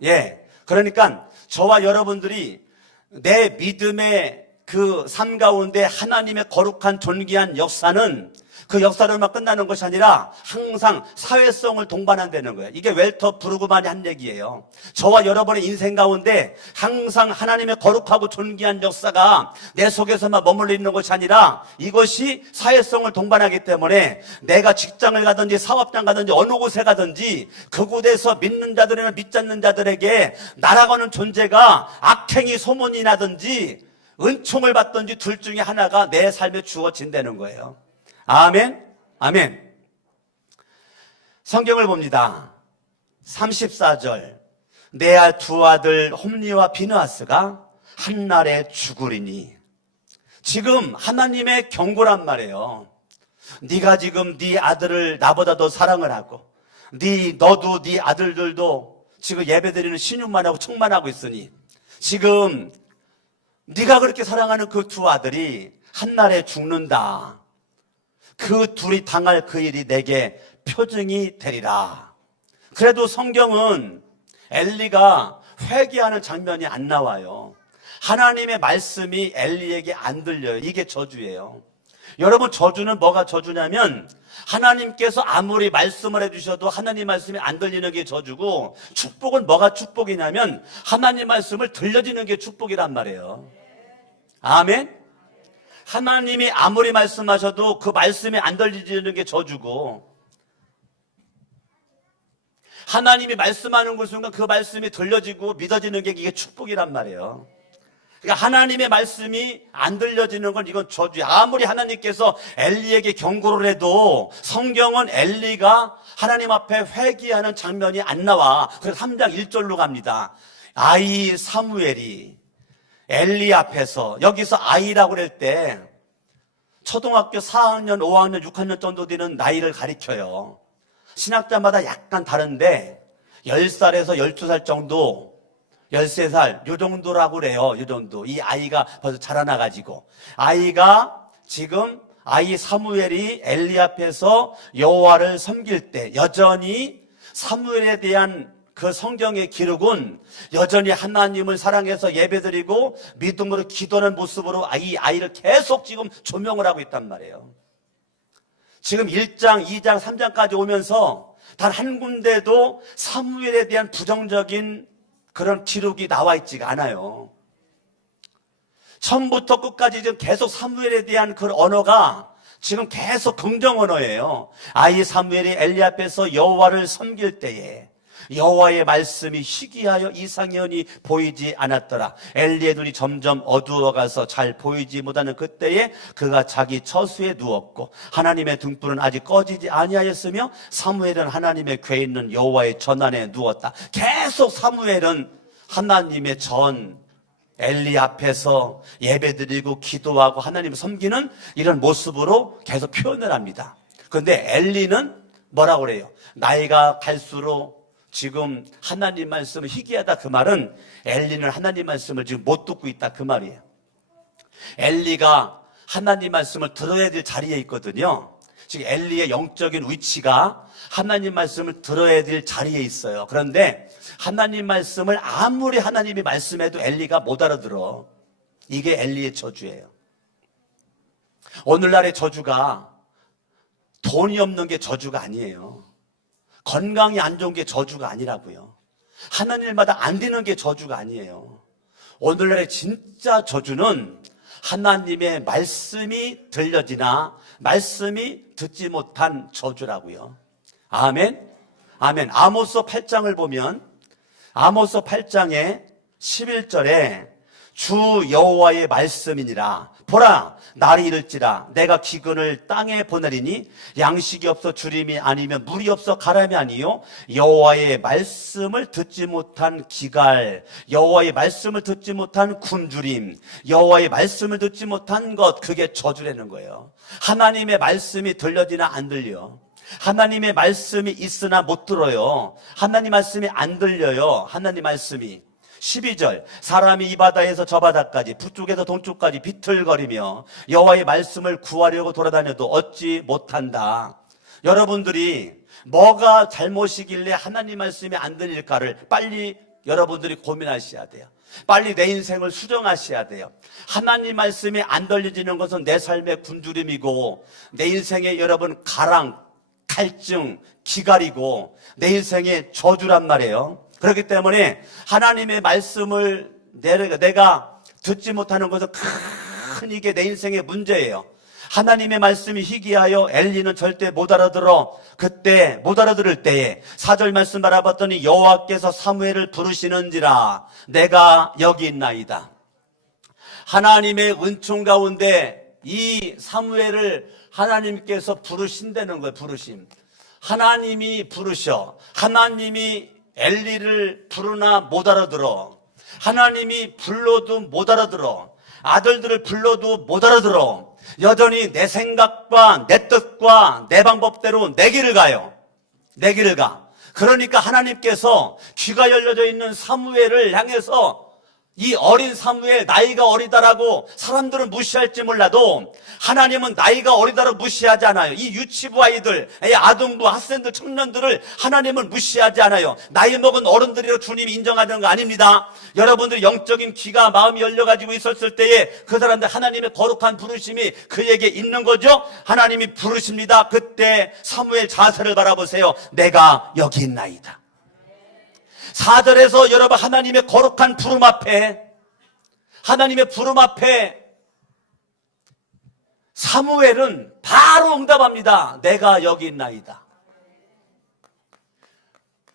예. 그러니까 저와 여러분들이 내 믿음의 그 삶 가운데 하나님의 거룩한 존귀한 역사는 그 역사로만 끝나는 것이 아니라 항상 사회성을 동반한다는 거예요. 이게 웰터 브루그만이 한 얘기예요. 저와 여러분의 인생 가운데 항상 하나님의 거룩하고 존귀한 역사가 내 속에서만 머물러 있는 것이 아니라 이것이 사회성을 동반하기 때문에 내가 직장을 가든지 사업장 가든지 어느 곳에 가든지 그곳에서 믿는 자들이나 믿지 않는 자들에게 나라고 하는 존재가 악행이 소문이 나든지 은총을 받든지 둘 중에 하나가 내 삶에 주어진다는 거예요. 아멘? 아멘. 성경을 봅니다. 34절. 내 두 아들 홈리와 비느하스가 한날에 죽으리니. 지금 하나님의 경고란 말이에요. 네가 지금 네 아들을 나보다 더 사랑을 하고 너도 네 아들들도 지금 예배드리는 신용만 하고 청만 하고 있으니 지금 네가 그렇게 사랑하는 그 두 아들이 한날에 죽는다. 그 둘이 당할 그 일이 내게 표징이 되리라. 그래도 성경은 엘리가 회개하는 장면이 안 나와요. 하나님의 말씀이 엘리에게 안 들려요. 이게 저주예요. 여러분, 저주는 뭐가 저주냐면 하나님께서 아무리 말씀을 해주셔도 하나님 말씀이 안 들리는 게 저주고, 축복은 뭐가 축복이냐면 하나님 말씀을 들려지는 게 축복이란 말이에요. 아멘? 하나님이 아무리 말씀하셔도 그 말씀이 안 들리는 게 저주고, 하나님이 말씀하는 그 순간 그 말씀이 들려지고 믿어지는 게 이게 축복이란 말이에요. 그러니까 하나님의 말씀이 안 들려지는 건 이건 저주야. 아무리 하나님께서 엘리에게 경고를 해도 성경은 엘리가 하나님 앞에 회개하는 장면이 안 나와. 그래서 3장 1절로 갑니다. 아이 사무엘이 엘리 앞에서, 여기서 아이라고 그럴 때 초등학교 4학년, 5학년, 6학년 정도 되는 나이를 가리켜요. 신학자마다 약간 다른데 10살에서 12살 정도, 13살 요 정도라고 그래요. 요 정도. 이 아이가 벌써 자라나가지고, 아이가 지금 아이 사무엘이 엘리 앞에서 여호와를 섬길 때 여전히 사무엘에 대한 그 성경의 기록은 여전히 하나님을 사랑해서 예배드리고 믿음으로 기도하는 모습으로 이 아이를 계속 지금 조명을 하고 있단 말이에요. 지금 1장, 2장, 3장까지 오면서 단 한 군데도 사무엘에 대한 부정적인 그런 기록이 나와 있지가 않아요. 처음부터 끝까지 지금 계속 사무엘에 대한 그 언어가 지금 계속 긍정 언어예요. 아이 사무엘이 엘리 앞에서 여호와를 섬길 때에 여호와의 말씀이 희귀하여 이상현이 보이지 않았더라. 엘리의 눈이 점점 어두워가서 잘 보이지 못하는 그때에 그가 자기 처수에 누웠고 하나님의 등불은 아직 꺼지지 아니하였으며 사무엘은 하나님의 궤 있는 여호와의 전 안에 누웠다. 계속 사무엘은 하나님의 전 엘리 앞에서 예배드리고 기도하고 하나님을 섬기는 이런 모습으로 계속 표현을 합니다. 그런데 엘리는 뭐라고 그래요? 나이가 갈수록 지금 하나님 말씀을 희귀하다. 그 말은 엘리는 하나님 말씀을 지금 못 듣고 있다. 그 말이에요. 엘리가 하나님 말씀을 들어야 될 자리에 있거든요. 지금 엘리의 영적인 위치가 하나님 말씀을 들어야 될 자리에 있어요. 그런데 하나님 말씀을 아무리 하나님이 말씀해도 엘리가 못 알아들어. 이게 엘리의 저주예요. 오늘날의 저주가 돈이 없는 게 저주가 아니에요. 건강이 안 좋은 게 저주가 아니라고요. 하는 일마다 안 되는 게 저주가 아니에요. 오늘날의 진짜 저주는 하나님의 말씀이 들려지나 말씀이 듣지 못한 저주라고요. 아멘. 아멘. 아모스 8장을 보면 아모스 8장에 11절에 주 여호와의 말씀이니라. 보라, 날이 이를지라 내가 기근을 땅에 보내리니 양식이 없어 주림이 아니면 물이 없어 가람이 아니요 여호와의 말씀을 듣지 못한 기갈, 여호와의 말씀을 듣지 못한 굶주림, 여호와의 말씀을 듣지 못한 것, 그게 저주라는 거예요. 하나님의 말씀이 들려지나 안 들려. 하나님의 말씀이 있으나 못 들어요. 하나님 말씀이 안 들려요. 하나님 말씀이. 12절, 사람이 이 바다에서 저 바다까지 북쪽에서 동쪽까지 비틀거리며 여호와의 말씀을 구하려고 돌아다녀도 얻지 못한다. 여러분들이 뭐가 잘못이길래 하나님 말씀이 안 들릴까를 빨리 여러분들이 고민하셔야 돼요. 빨리 내 인생을 수정하셔야 돼요. 하나님 말씀이 안 들려지는 것은 내 삶의 굶주림이고 내 인생의 여러분 가랑, 갈증, 기갈이고 내 인생의 저주란 말이에요. 그렇기 때문에 하나님의 말씀을 내가 듣지 못하는 것은 큰 이게 내 인생의 문제예요. 하나님의 말씀이 희귀하여 엘리는 절대 못 알아들어. 그때 못 알아들을 때에 4절 말씀 바라봤더니 여호와께서 사무엘을 부르시는지라 내가 여기 있나이다. 하나님의 은총 가운데 이 사무엘을 하나님께서 부르신다는 거예요. 부르심. 하나님이 부르셔. 하나님이 엘리를 부르나 못 알아들어. 하나님이 불러도 못 알아들어. 아들들을 불러도 못 알아들어. 여전히 내 생각과 내 뜻과 내 방법대로 내 길을 가요. 내 길을 가. 그러니까 하나님께서 귀가 열려져 있는 사무엘을 향해서 이 어린 사무엘, 나이가 어리다라고 사람들은 무시할지 몰라도 하나님은 나이가 어리다라고 무시하지 않아요. 이 유치부 아이들, 이 아동부, 학생들, 청년들을 하나님은 무시하지 않아요. 나이 먹은 어른들이라고 주님이 인정하는 거 아닙니다. 여러분들이 영적인 귀가 마음이 열려가지고 있었을 때에 그 사람들 하나님의 거룩한 부르심이 그에게 있는 거죠. 하나님이 부르십니다. 그때 사무엘 자세를 바라보세요. 내가 여기 있나이다. 4절에서 여러분 하나님의 거룩한 부름 앞에, 하나님의 부름 앞에 사무엘은 바로 응답합니다. 내가 여기 있나이다.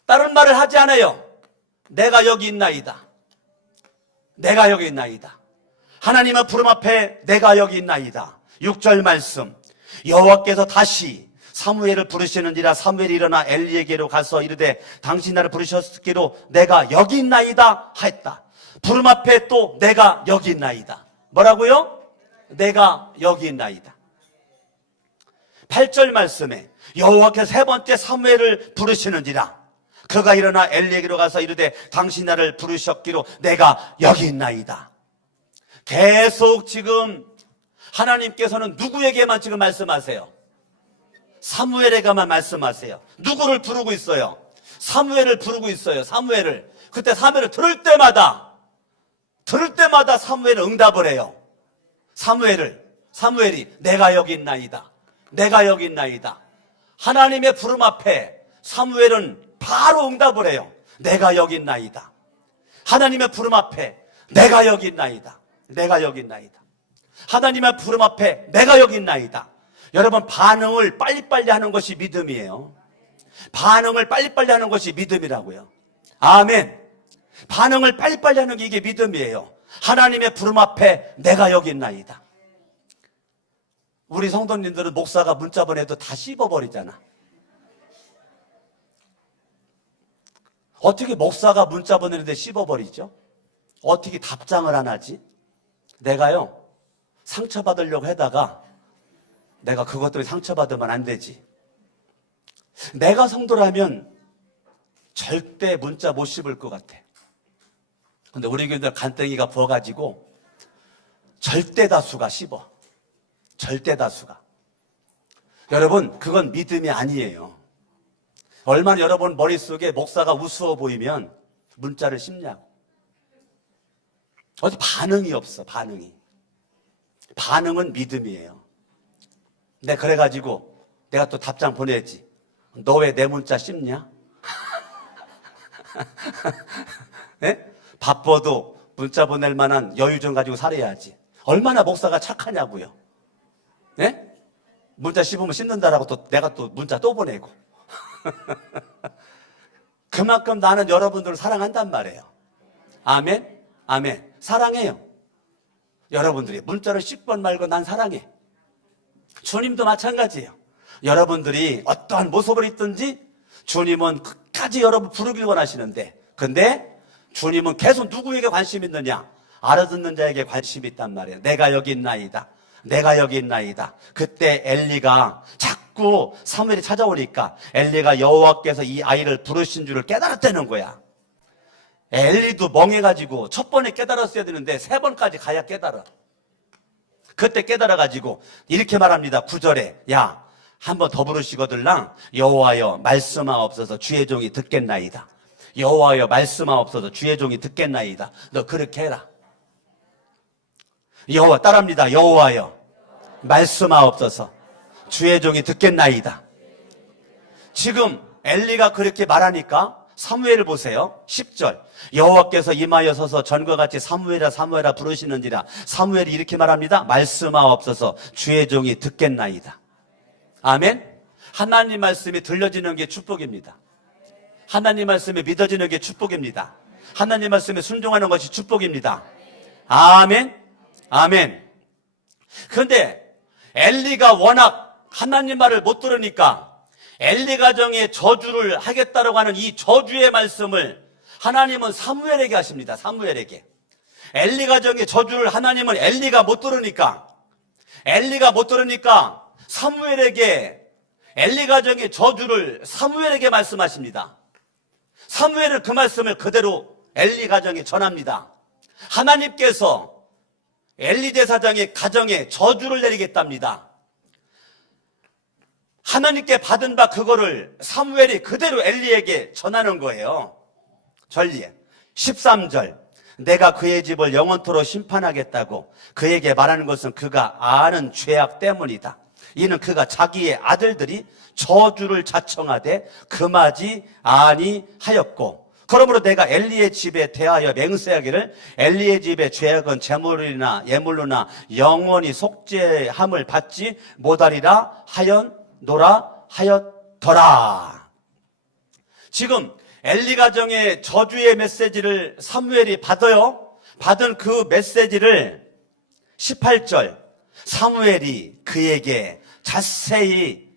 다른 말을 하지 않아요. 내가 여기 있나이다. 내가 여기 있나이다. 하나님의 부름 앞에 내가 여기 있나이다. 6절 말씀, 여호와께서 다시 사무엘을 부르시는지라 사무엘이 일어나 엘리에게로 가서 이르되 당신 나를 부르셨기로 내가 여기 있나이다 하였다. 부름 앞에 또 내가 여기 있나이다. 뭐라고요? 내가 여기 있나이다. 8절 말씀에 여호와께서 세 번째 사무엘을 부르시는지라 그가 일어나 엘리에게로 가서 이르되 당신 나를 부르셨기로 내가 여기 있나이다. 계속 지금 하나님께서는 누구에게만 지금 말씀하세요? 사무엘에게만 말씀하세요. 누구를 부르고 있어요? 사무엘을 부르고 있어요. 사무엘을. 그때 사무엘을 들을 때마다 사무엘은 응답을 해요. 사무엘이 내가 여기 있나이다. 내가 여기 있나이다. 하나님의 부름 앞에 사무엘은 바로 응답을 해요. 내가 여기 있나이다. 하나님의 부름 앞에 내가 여기 있나이다. 내가 여기 있나이다. 하나님의 부름 앞에 내가 여기 있나이다. 여러분, 반응을 빨리빨리 하는 것이 믿음이에요. 반응을 빨리빨리 하는 것이 믿음이라고요. 아멘. 반응을 빨리빨리 하는 게 이게 믿음이에요. 하나님의 부름 앞에 내가 여기 있나이다. 우리 성도님들은 목사가 문자 보내도 다 씹어버리잖아. 어떻게 목사가 문자 보내는데 씹어버리죠? 어떻게 답장을 안 하지? 내가요, 상처받으려고 하다가 내가 그것 때문에 상처받으면 안 되지. 내가 성도라면 절대 문자 못 씹을 것 같아. 근데 우리 교인들 간땡이가 부어가지고 절대 다수가 씹어. 절대 다수가. 여러분, 그건 믿음이 아니에요. 얼마나 여러분 머릿속에 목사가 우스워 보이면 문자를 씹냐고. 어디 반응이 없어, 반응이. 반응은 믿음이에요. 내가 그래가지고 내가 또 답장 보내야지. 너 왜 내 문자 씹냐? 네? 바빠도 문자 보낼 만한 여유 좀 가지고 살아야지. 얼마나 목사가 착하냐고요. 네? 문자 씹으면 씹는다라고 또 내가 또 문자 또 보내고. 그만큼 나는 여러분들을 사랑한단 말이에요. 아멘? 아멘. 사랑해요. 여러분들이 문자로 10번 말고 난 사랑해. 주님도 마찬가지예요. 여러분들이 어떠한 모습을 있든지 주님은 끝까지 여러분 부르길 원하시는데, 근데 주님은 계속 누구에게 관심이 있느냐? 알아듣는 자에게 관심이 있단 말이에요. 내가 여기 있나이다. 내가 여기 있나이다. 그때 엘리가 자꾸 사무엘이 찾아오니까 엘리가 여호와께서 이 아이를 부르신 줄을 깨달았다는 거야. 엘리도 멍해가지고 첫 번에 깨달았어야 되는데 3번까지 가야 깨달아. 그때 깨달아가지고 이렇게 말합니다. 9절에 야, 한 번 더 부르시거들랑 여호와여 말씀하옵소서 주의 종이 듣겠나이다. 여호와여 말씀하옵소서 주의 종이 듣겠나이다. 너 그렇게 해라. 여호와 따라합니다. 여호와여 말씀하옵소서 주의 종이 듣겠나이다. 지금 엘리가 그렇게 말하니까 사무엘을 보세요. 10절 여호와께서 임하여 서서 전과 같이 사무엘아 사무엘아 부르시는지라. 사무엘이 이렇게 말합니다. 말씀하옵소서 주의 종이 듣겠나이다. 아멘. 하나님 말씀이 들려지는 게 축복입니다. 하나님 말씀이 믿어지는 게 축복입니다. 하나님 말씀에 순종하는 것이 축복입니다. 아멘. 아멘. 그런데 엘리가 워낙 하나님 말을 못 들으니까 엘리 가정에 저주를 하겠다라고 하는 이 저주의 말씀을 하나님은 사무엘에게 하십니다. 사무엘에게. 엘리 가정의 저주를 하나님은 엘리가 못 들으니까 사무엘에게 엘리 가정의 저주를 사무엘에게 말씀하십니다. 사무엘은 그 말씀을 그대로 엘리 가정에 전합니다. 하나님께서 엘리 제사장의 가정에 저주를 내리겠답니다. 하나님께 받은 바 그거를 사무엘이 그대로 엘리에게 전하는 거예요. 전리에 13절 내가 그의 집을 영원토록 심판하겠다고 그에게 말하는 것은 그가 아는 죄악 때문이다. 이는 그가 자기의 아들들이 저주를 자청하되 금하지 아니하였고, 그러므로 내가 엘리의 집에 대하여 맹세하기를 엘리의 집의 죄악은 제물이나 예물로나 영원히 속죄함을 받지 못하리라 하였노라 하였더라. 지금 엘리 가정의 저주의 메시지를 사무엘이 받아요. 받은 그 메시지를 18절 사무엘이 그에게 자세히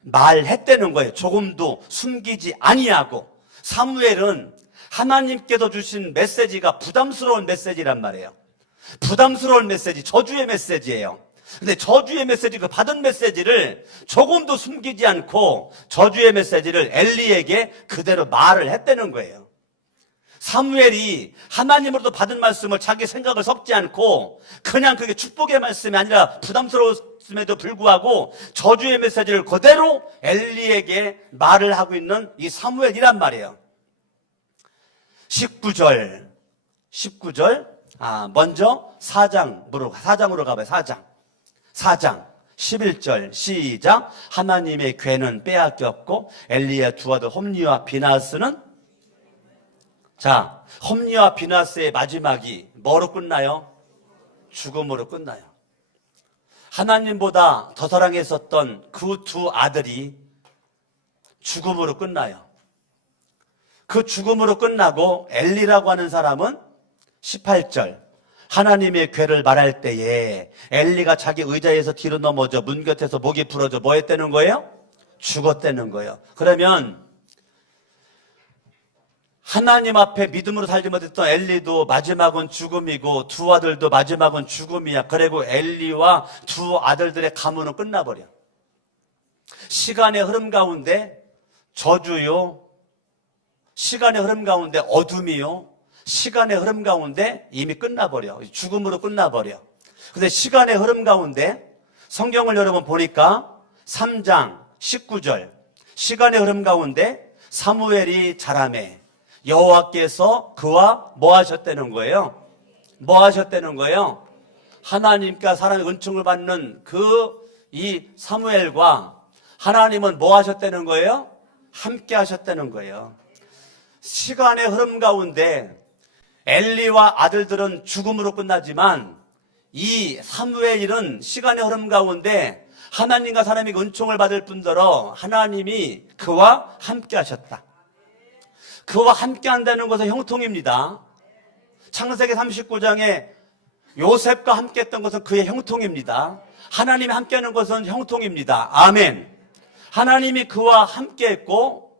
말했다는 거예요. 조금도 숨기지 아니하고. 사무엘은 하나님께서 주신 메시지가 부담스러운 메시지란 말이에요. 부담스러운 메시지, 저주의 메시지예요. 근데 저주의 메시지, 그 받은 메시지를 조금도 숨기지 않고 저주의 메시지를 엘리에게 그대로 말을 했다는 거예요. 사무엘이 하나님으로부터 받은 말씀을 자기 생각을 섞지 않고 그냥 그게 축복의 말씀이 아니라 부담스러움에도 불구하고 저주의 메시지를 그대로 엘리에게 말을 하고 있는 이 사무엘이란 말이에요. 19절 먼저 4장으로 가봐요. 4장 11절 시작. 하나님의 괴는 빼앗겼고 엘리의 두 아들 홈리와 비나스는, 자, 홈리와 비나스의 마지막이 뭐로 끝나요? 죽음으로 끝나요. 하나님보다 더 사랑했었던 그 두 아들이 죽음으로 끝나요. 그 죽음으로 끝나고 엘리라고 하는 사람은 18절 하나님의 괴를 말할 때에 엘리가 자기 의자에서 뒤로 넘어져 문 곁에서 목이 부러져 뭐 했다는 거예요? 죽었다는 거예요. 그러면 하나님 앞에 믿음으로 살지 못했던 엘리도 마지막은 죽음이고 두 아들도 마지막은 죽음이야. 그리고 엘리와 두 아들들의 가문은 끝나버려. 시간의 흐름 가운데 저주요, 시간의 흐름 가운데 어둠이요, 시간의 흐름 가운데 이미 끝나버려. 죽음으로 끝나버려. 근데 시간의 흐름 가운데 성경을 여러분 보니까 3장 19절 시간의 흐름 가운데 사무엘이 자라매 여호와께서 그와 뭐 하셨다는 거예요? 뭐 하셨다는 거예요? 하나님과 사람의 은총을 받는 이 사무엘과 하나님은 뭐 하셨다는 거예요? 함께 하셨다는 거예요. 시간의 흐름 가운데 엘리와 아들들은 죽음으로 끝나지만 이 사무엘은 시간의 흐름 가운데 하나님과 사람이 은총을 받을 뿐더러 하나님이 그와 함께 하셨다. 그와 함께 한다는 것은 형통입니다. 창세기 39장에 요셉과 함께 했던 것은 그의 형통입니다. 하나님이 함께 하는 것은 형통입니다. 아멘. 하나님이 그와 함께 했고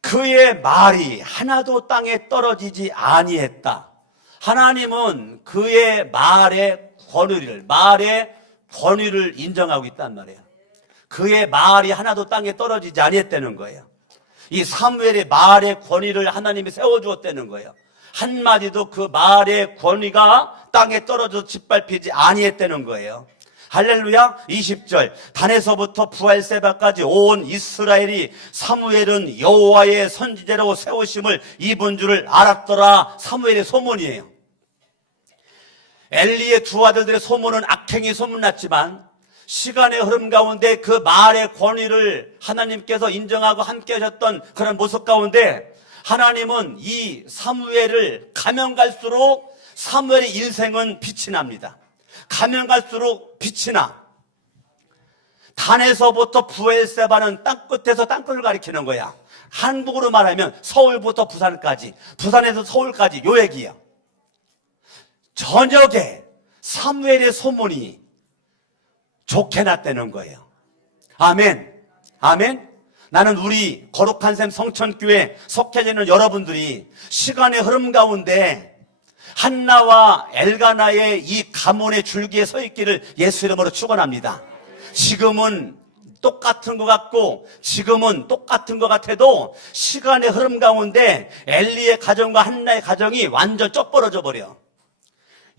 그의 말이 하나도 땅에 떨어지지 아니했다. 하나님은 그의 말의 권위를 인정하고 있단 말이에요. 그의 말이 하나도 땅에 떨어지지 아니했다는 거예요. 이 사무엘의 말의 권위를 하나님이 세워주었다는 거예요. 한마디도 그 말의 권위가 땅에 떨어져서 짓밟히지 아니했다는 거예요. 할렐루야. 20절 단에서부터 부엘세바까지 온 이스라엘이 사무엘은 여호와의 선지자로 세우심을 입은 줄을 알았더라. 사무엘의 소문이에요. 엘리의 두 아들들의 소문은 악행이 소문났지만 시간의 흐름 가운데 그 말의 권위를 하나님께서 인정하고 함께 하셨던 그런 모습 가운데 하나님은 이 사무엘을 가면 갈수록 사무엘의 인생은 빛이 납니다. 가면 갈수록 빛이 나. 단에서부터 부엘세바는 땅끝에서 땅끝을 가리키는 거야. 한국으로 말하면 서울부터 부산까지, 부산에서 서울까지 요 얘기야. 저녁에 사무엘의 소문이 좋게 났다는 거예요. 아멘. 아멘. 나는 우리 거룩한 샘 성천교회 속해지는 여러분들이 시간의 흐름 가운데 한나와 엘가나의 이 가문의 줄기에 서 있기를 예수 이름으로 축원합니다. 지금은 똑같은 것 같고 지금은 똑같은 것 같아도 시간의 흐름 가운데 엘리의 가정과 한나의 가정이 완전 쩍벌어져 버려.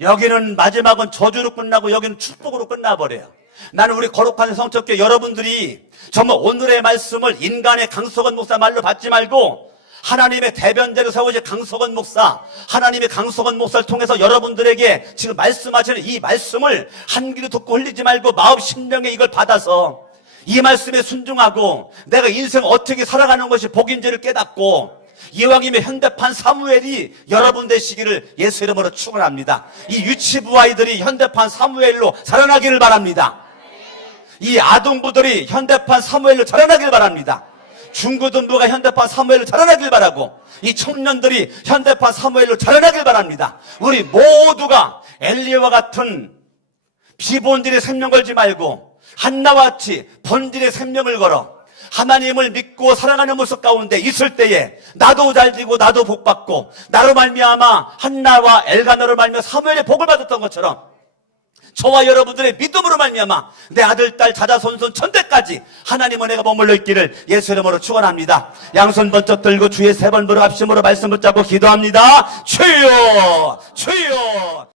여기는 마지막은 저주로 끝나고 여기는 축복으로 끝나버려요. 나는 우리 거룩한 성천교회 여러분들이 정말 오늘의 말씀을 인간의 강석원 목사 말로 받지 말고 하나님의 대변자로 세워진 강석원 목사, 하나님의 강석원 목사를 통해서 여러분들에게 지금 말씀하시는 이 말씀을 한 귀로 듣고 흘리지 말고 마음 심령에 이걸 받아서 이 말씀에 순종하고 내가 인생 어떻게 살아가는 것이 복인지를 깨닫고 이왕이면 현대판 사무엘이 여러분 되시기를 예수 이름으로 축원합니다. 이 유치부 아이들이 현대판 사무엘로 자라나기를 바랍니다. 이 아동부들이 현대판 사무엘로 자라나길 바랍니다. 중고등부가 현대판 사무엘로 자라나길 바라고 이 청년들이 현대판 사무엘로 자라나길 바랍니다. 우리 모두가 엘리야와 같은 비본질의 생명 걸지 말고 한나와 같이 본질의 생명을 걸어 하나님을 믿고 살아가는 모습 가운데 있을 때에 나도 잘지고 나도 복받고 나로 말미암아 한나와 엘가나로 말미암아 사무엘의 복을 받았던 것처럼 저와 여러분들의 믿음으로 말미암아 내 아들, 딸, 자자손손 천대까지 하나님 은혜가 머물러 있기를 예수 이름으로 축원합니다. 양손 번쩍 들고 주의 세 번 부르 합심으로 말씀 붙잡고 기도합니다. 주여 주여